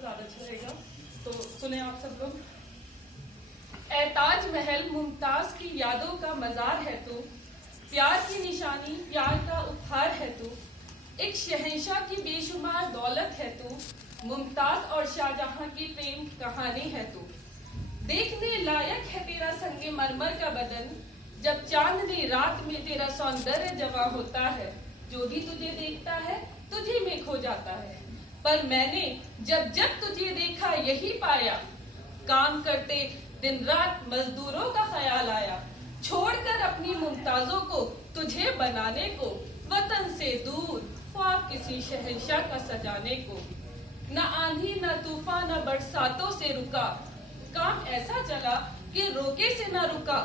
तो ज्यादा अच्छा रहेगा, तो सुने आप सब लोग। ऐ ताजमहल मुमताज की यादों का मजार है तू, प्यार की निशानी प्यार का उपहार है तू, एक शहंशाह की बेशुमार दौलत है तू, मुमताज और शाहजहां की प्रेम कहानी है तू। देखने लायक है तेरा संगे मरमर का बदन, जब चांदनी रात में तेरा सौंदर्य जवा होता है, जो भी तुझे देखता है तुझे में खो जाता है। पर मैंने जब जब तुझे देखा यही पाया, काम करते दिन रात मजदूरों का ख्याल आया, छोड़कर अपनी मुमताजों को तुझे बनाने को, वतन से दूर ख्वाब किसी शहंशाह का सजाने को। न आंधी न तूफान न बरसातों से रुका, काम ऐसा चला कि रोके से न रुका।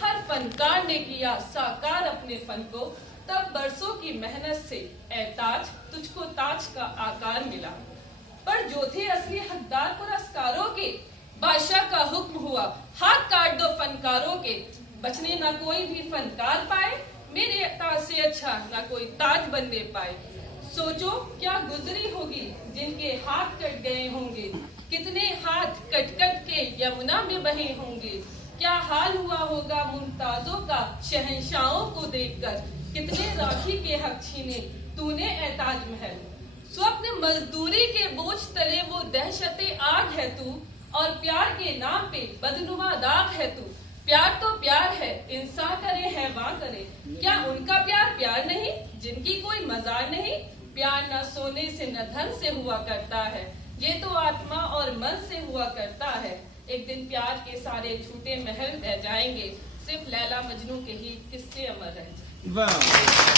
हर फनकार ने किया साकार अपने फन को, तब बरसों की मेहनत से ऐ ताज तुझको ताज का आकार मिला। पर जो थे असली हकदार पुरस्कारों के, बादशाह का हुक्म हुआ हाथ काट दो फनकारों के। बचने न कोई भी फनकार पाए, मेरे ताज से अच्छा न कोई ताज बनने पाए। सोचो क्या गुजरी होगी जिनके हाथ कट गए होंगे, कितने हाथ कट कट के यमुना में बहे होंगे। क्या हाल हुआ होगा मुमताजों का शहंशाहों को देखकर, कितने राखी के हक छीने तूने ऐ ताजमहल। स्वप्न मजदूरी के बोझ तले वो दहशते आग है तू, और प्यार के नाम पे बदनुमा दाग है तू। प्यार तो प्यार है, इंसान करे हैवान करे, क्या उनका प्यार प्यार नहीं जिनकी कोई मजार नहीं। प्यार न सोने से न धन से हुआ करता है, ये तो आत्मा और मन से हुआ करता है। एक दिन प्यार के सारे झूठे महल रह जाएंगे, सिर्फ लैला मजनू के ही किस्से अमर रह जाएंगे।